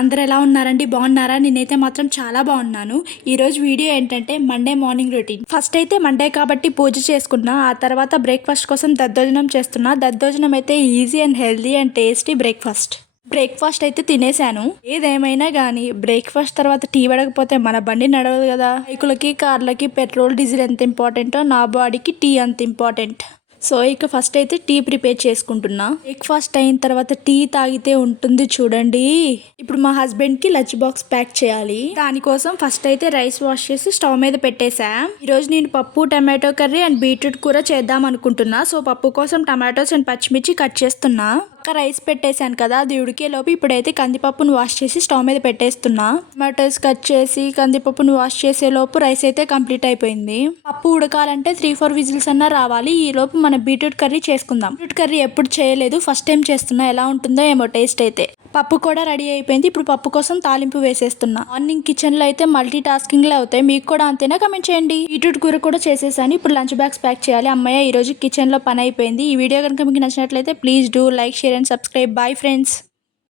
అందరూ ఎలా ఉన్నారండి? బాగున్నారా? నేనైతే మాత్రం చాలా బాగున్నాను. ఈరోజు వీడియో ఏంటంటే మండే మార్నింగ్ రొటీన్. ఫస్ట్ అయితే మండే కాబట్టి పూజ చేసుకున్నా. ఆ తర్వాత బ్రేక్ఫాస్ట్ కోసం దద్దోజనం చేస్తున్నా. దద్దోజనం అయితే easy and healthy and tasty breakfast అయితే తినేసాను. ఏదేమైనా కానీ బ్రేక్ఫాస్ట్ తర్వాత టీ పడకపోతే మన బండి నడవదు కదా. బైకులకి, కార్లకి పెట్రోల్, డీజిల్ ఎంత ఇంపార్టెంటో నా బాడీకి టీ అంత ఇంపార్టెంట్. సో ఇక ఫస్ట్ అయితే టీ ప్రిపేర్ చేసుకుంటున్నా. బ్రేక్ఫాస్ట్ అయిన తర్వాత టీ తాగితే ఉంటుంది చూడండి. ఇప్పుడు మా హస్బెండ్కి లంచ్ బాక్స్ ప్యాక్ చేయాలి. దానికోసం ఫస్ట్ అయితే రైస్ వాష్ చేసి స్టవ్ మీద పెట్టేసా. ఈరోజు నేను పప్పు, టమాటో కర్రీ అండ్ బీట్రూట్ కూర చేద్దాం అనుకుంటున్నా. సో పప్పు కోసం టమాటోస్ అండ్ పచ్చిమిర్చి కట్ చేస్తున్నా. రైస్ పెట్టేశాను కదా, అది ఉడికే లోపు ఇప్పుడైతే కందిపప్పును వాష్ చేసి స్టవ్ మీద పెట్టేస్తున్నా. టమాటోస్ కట్ చేసి కందిపప్పును వాష్ చేసే లోపు రైస్ అయితే కంప్లీట్ అయిపోయింది. పప్పు ఉడకాలంటే 3-4 విజిల్స్ అన్నా రావాలి. ఈ లోపు మనం బీట్రూట్ కర్రీ చేసుకుందాం. బీట్రూట్ కర్రీ ఎప్పుడు చేయలేదు, ఫస్ట్ టైం చేస్తున్నా. ఎలా ఉంటుందో ఏమో టేస్ట్ అయితే. పప్పు కూడా రెడీ అయిపోయింది. ఇప్పుడు పప్పు కోసం తాలింపు వేసేస్తున్నా. మార్నింగ్ కిచెన్ లో అయితే మల్టీ టాస్కింగ్ లో అవుతాయి. మీకు కూడా అంతేనా? కమెంట్ చేయండి. బీట్రూట్ కూర కూడా చేసేసాను. ఇప్పుడు లంచ్ బ్యాగ్స్ ప్యాక్ చేయాలి. అమ్మయ్య, ఈ రోజు కిచెన్ లో పని అయిపోయింది. ఈ వీడియో కనుక మీకు నచ్చినట్లయితే please do like, share and subscribe. Bye friends.